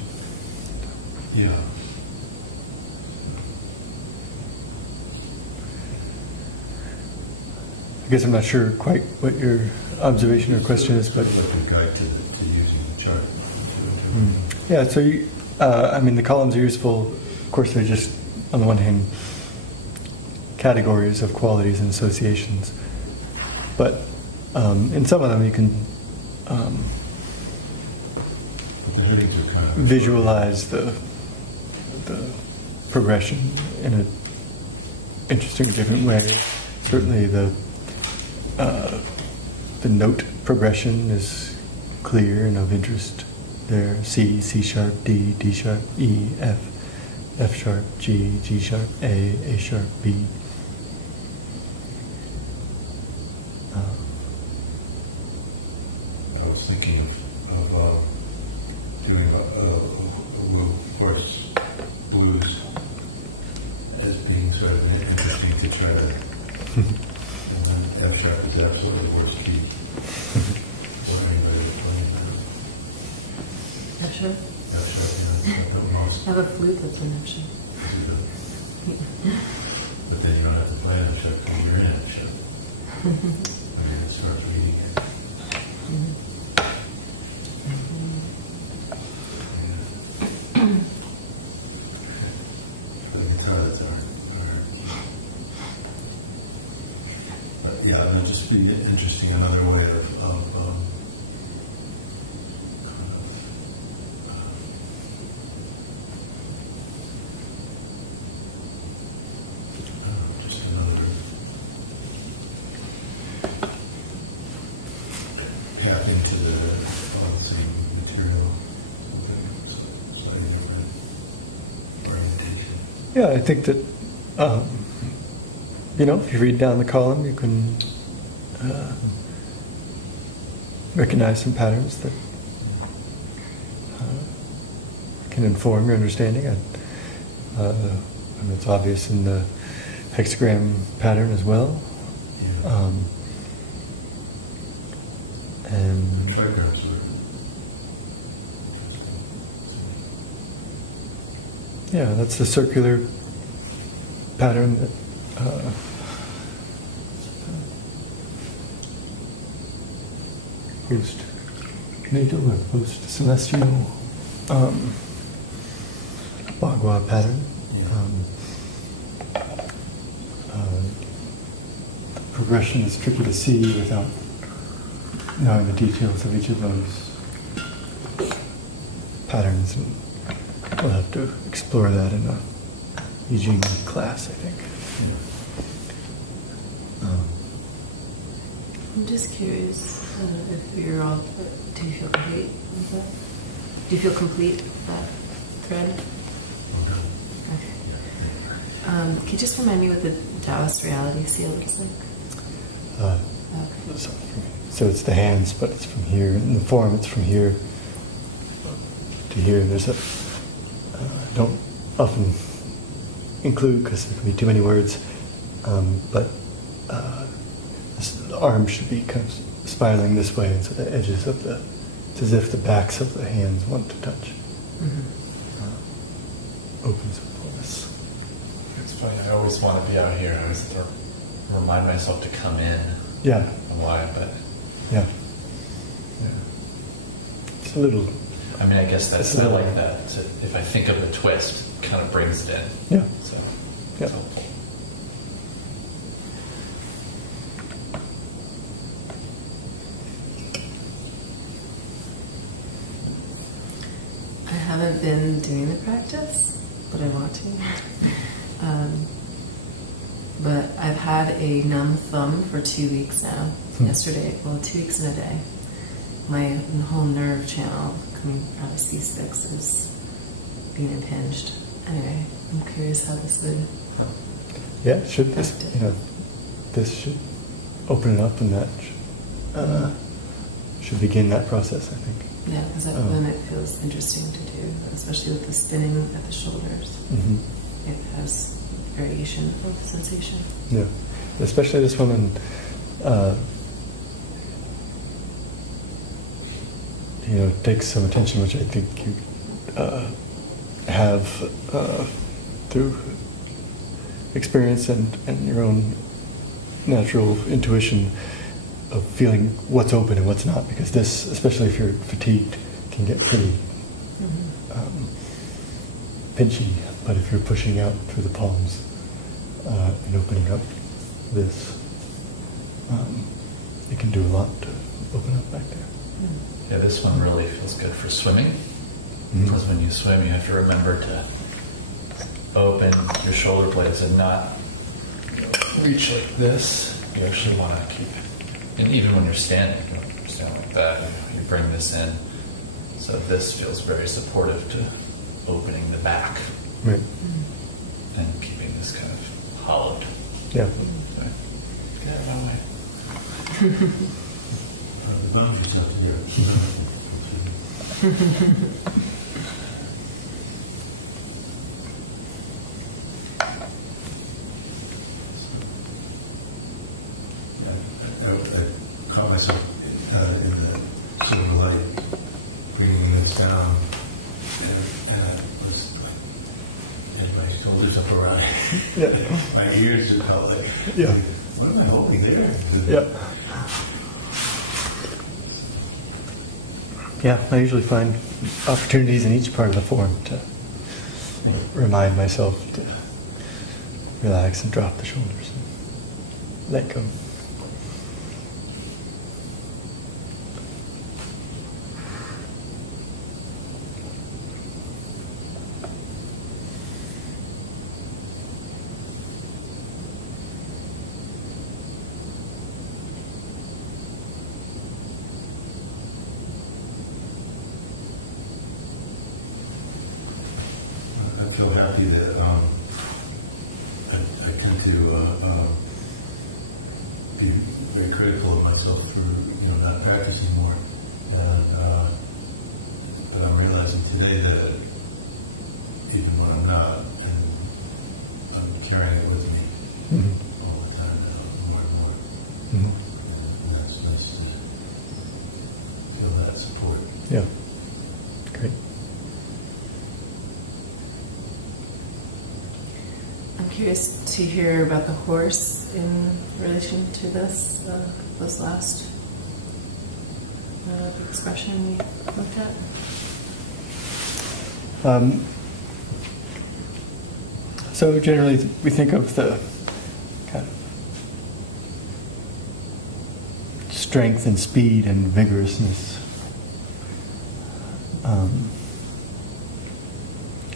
Yeah. I guess I'm not sure quite what your observation or question is, but Sort of a guide to using the chart. yeah. So I mean, the columns are useful. Of course, they're just, on the one hand, categories of qualities and associations. But in some of them, you can The headings are kind of visualize the progression in an interesting, different way. Certainly, the note progression is clear and of interest there. C, C sharp, D, D sharp, E, F, F sharp, G, G sharp, A sharp, B. I was thinking of doing a course blues as being sort of interesting to try to. F sharp is absolutely the worst key for anybody to play. F sharp? F sharp, the most. I have a flute that's an F sharp. But then you don't have to play an F sharp when you're in F sharp. I mean, it starts reading it. The guitars are but yeah, it'll just be interesting, another way of just another tap into the same material, slightly different orientation. Yeah, I think that, if you read down the column, you can recognize some patterns that can inform your understanding. And it's obvious in the hexagram pattern as well. Yeah. And Trigrams yeah, that's the circular pattern that post-natal or post-celestial Bagua pattern. The progression is tricky to see without knowing the details of each of those patterns, and we'll have to explore that in a Eugene class, I think. I'm just curious if you're all. Do you feel complete with that? Do you feel complete with that thread? Okay. Can you just remind me what the Taoist reality seal looks like? Okay. So it's the hands, but it's from here. In the form, it's from here to here. There's a. I don't often include because there can be too many words, but the arm should be kind of spiraling this way, and so the edges of it's as if the backs of the hands want to touch. Opens up all this. It's funny. I always want to be out here. I always have to remind myself to come in. Yeah. And why? But Yeah. It's a little. I mean, I guess that's It's I a- like that. So if I think of the twist, it kind of brings it in. Yeah. So Yeah. it's helpful. I haven't been doing the practice, but I want to. But I've had a numb thumb for 2 weeks now. Yesterday, 2 weeks and a day. My whole nerve channel coming out of C6 is being impinged. Anyway, I'm curious how this would. Yeah. Should this? This should open it up, and that should begin that process, I think. Yeah, because then it feels interesting to do, especially with the spinning at the shoulders. Mm-hmm. It has variation of sensation. Yeah, especially this one, and takes some attention, which I think you have through experience and your own natural intuition of feeling what's open and what's not, because this, especially if you're fatigued, can get pretty pinchy, but if you're pushing out through the palms and opening up this, it can do a lot to open up back there. Yeah, this one really feels good for swimming. Mm-hmm. Because when you swim, you have to remember to open your shoulder blades and not reach like this. You actually want to keep, and even when you're standing, you don't stand like that. You bring this in. So this feels very supportive to opening the back Right. and keeping this kind of hollowed. Yeah. Okay. Get out of my way. The boundaries up here. I caught myself in the silver light, bringing this down, and I was like, had my shoulders up around it. Yeah. My ears just felt like, Yeah. what am I holding there? Yeah. Yeah, I usually find opportunities in each part of the form to remind myself to relax and drop the shoulders and let go. I feel happy that I tend to be very critical of myself for not practicing more, and but I'm realizing today that even when I'm not, and I'm carrying it with me all the time now, more and more. Mm-hmm. And it's nice to feel that support. Yeah. Great. I'm curious to hear about the horse in relation to this last expression we looked at. So generally we think of the kind of strength and speed and vigorousness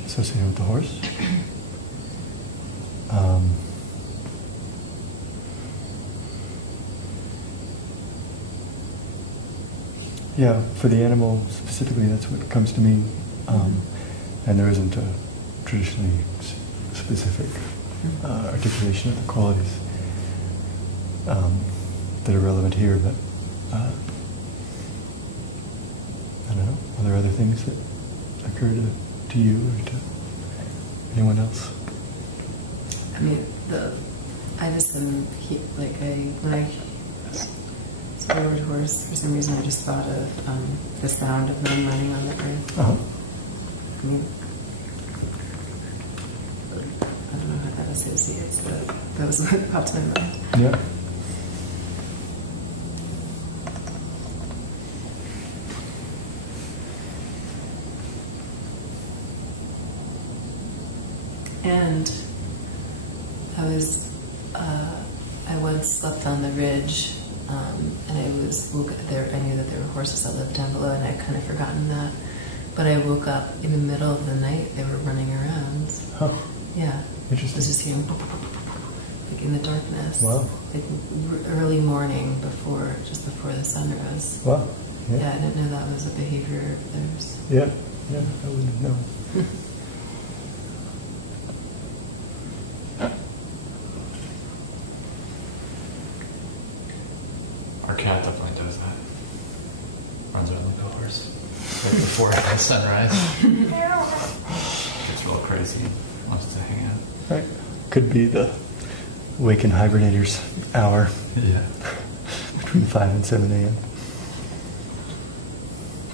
associated with the horse. Yeah, for the animal specifically, that's what comes to me. And there isn't a traditionally specific articulation of the qualities that are relevant here, but I don't know. Are there other things that occur to you or to anyone else? I mean, I just am when I saw the word horse, for some reason I just thought of the sound of them running on the earth. Uh-huh. I mean, I don't know how that associates, but that was what popped to my mind. Yeah. And I once slept on the ridge, and I knew that there were horses that lived down below, and I'd kind of forgotten that. But I woke up in the middle of the night; they were running around. Huh. Yeah, Interesting. I was just hearing like in the darkness. Wow. Like early morning, just before the sun rose. Wow. Yeah, I didn't know that was a behavior of theirs. Yeah. Yeah. I wouldn't know. Our cat definitely does that. Runs around like a horse. Right before the sunrise. Gets real crazy. Wants to hang out. Right. Could be the waken hibernators hour Yeah. between 5 and 7 a.m.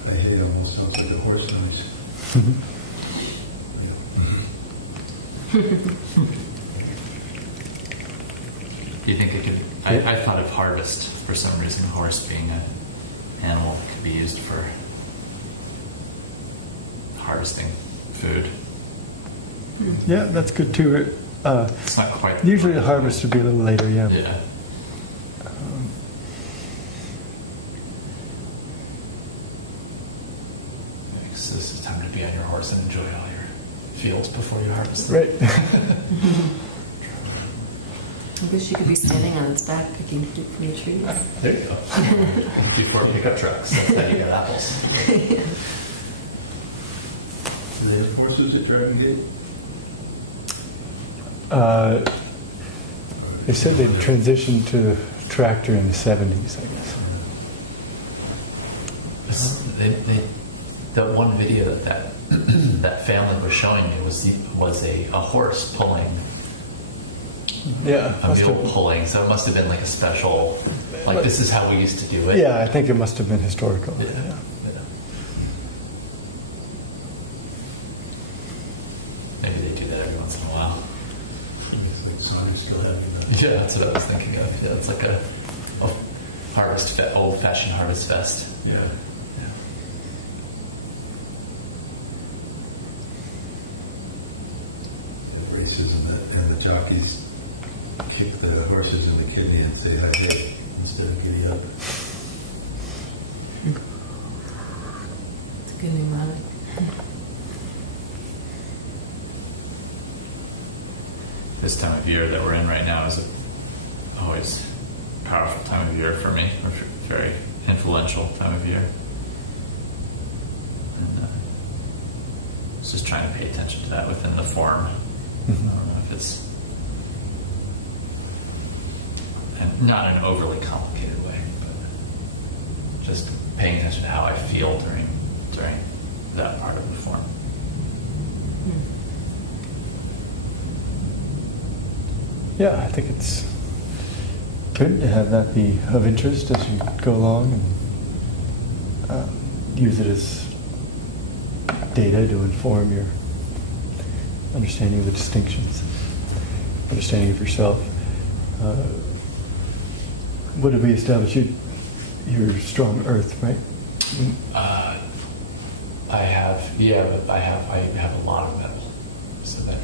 My head almost sounds like a horse noise. Do you think it could? I thought of harvest for some reason. Horse being an animal that could be used for harvesting food. Yeah, that's good too. It's not quite. Usually the harvest would be a little later, yeah. Yeah. So this is time to be on your horse and enjoy all your fields before you harvest them. Right. I wish you could be standing on its back picking fruit from the trees. There you go. Before pickup trucks, that's how you get apples. Do they have horses at Dragon Gate? They said they'd transitioned to tractor in the 70s, I guess. That one video that family was showing me was a horse pulling, Yeah. a must mule have- pulling. So it must have been like a special, like this is how we used to do it. Yeah, I think it must have been historical. Yeah. Yeah. Maybe they do that every once in a while. It's like Saunders still having that. Yeah, that's what I was thinking of. Yeah, it's like a old-fashioned harvest fest. Yeah. The races and the jockeys kick the horses in the kidney and say, "Have hit," instead of giddy up. It's a good mnemonic. This time of year that we're in right now is always a powerful time of year for me, a very influential time of year. And I was just trying to pay attention to that within the form. I don't know if it's and not in an overly complicated way, but just paying attention to how I feel during that part of the form. Yeah, I think it's good to have that be of interest as you go along and use it as data to inform your understanding of the distinctions, understanding of yourself. What did we establish? You're strong earth, right? I have, but I have a lot of metal, so that.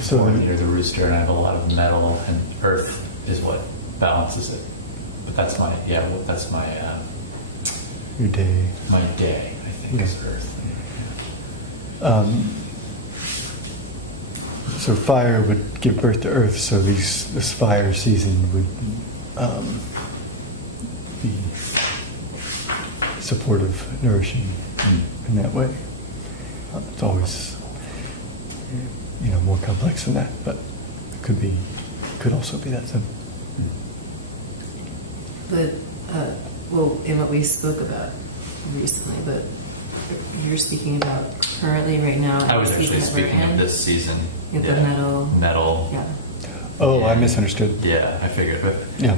So You're the rooster, and I have a lot of metal, and earth is what balances it. But that's my your day. my day. I think is earth. So fire would give birth to earth. So this fire season would be supportive, nourishing in that way. It's always more complex than that, but it could also be that simple. But, in what we spoke about recently, but you're speaking about currently right now. I was the actually season that we're speaking of in. this season. You have the metal. Metal. Yeah. Oh, I misunderstood. Yeah, I figured, but Yeah.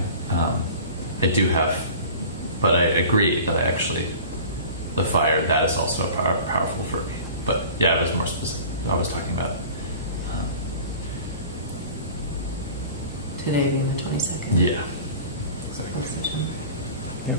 I do have. But I agree that the fire, that is also powerful for me. But yeah, I was more specific. I was talking about. Today being the 22nd Yeah. of September. Yep.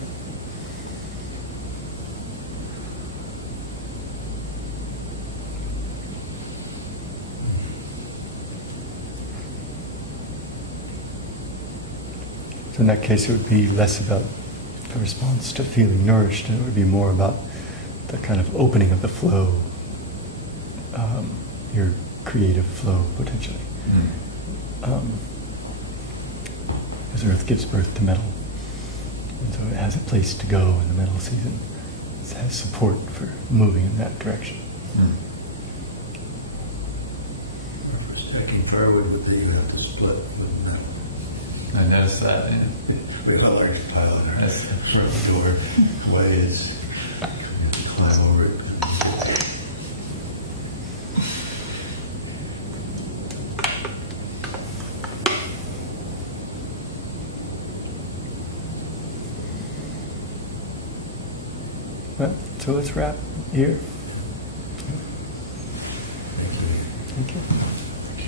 So in that case, it would be less about the response to feeling nourished, and it would be more about the kind of opening of the flow, your creative flow, potentially. As earth gives birth to metal, and so it has a place to go in the metal season. It has support for moving in that direction. Stacking firewood would be, you have to split, wouldn't that? I noticed that. We got a large pile in our Yes. front door. Way is you have to climb over it. Well, so let's wrap here. Thank you. Thank you.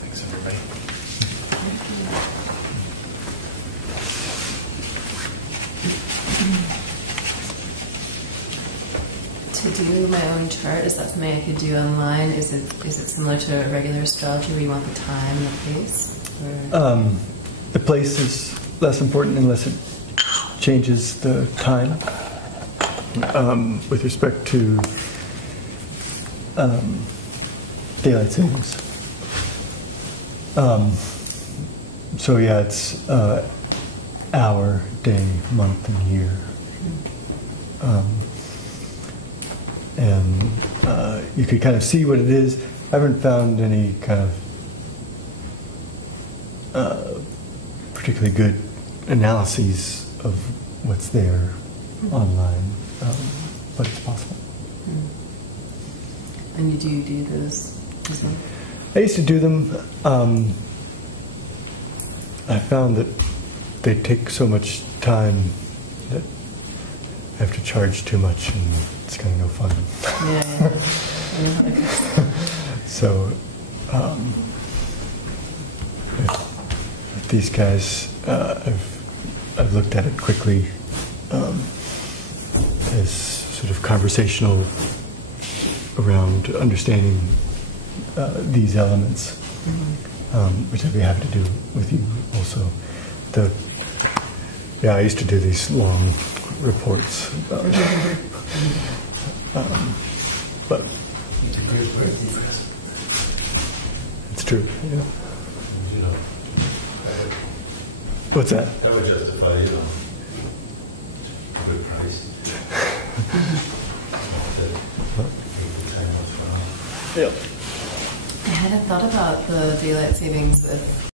Thanks, everybody. do my own chart? Is that something I could do online? Is it similar to a regular astrology where you want the time and the place? Or? The place is less important unless it changes the time. With respect to daylight savings. So yeah, it's hour, day, month, and year. And you could kind of see what it is. I haven't found any kind of particularly good analyses of what's there online, but it's possible. And you do those as well? I used to do them. I found that they take so much time that I have to charge too much, and it's kind of no fun. Yeah. I know how to fix that. So, with these guys, I've looked at it quickly as sort of conversational around understanding these elements, which I'd be happy to do with you also. I used to do these long reports, but it's true. Yeah. You know, What's that? that would justify, a good price. Yep. I hadn't thought about the daylight savings with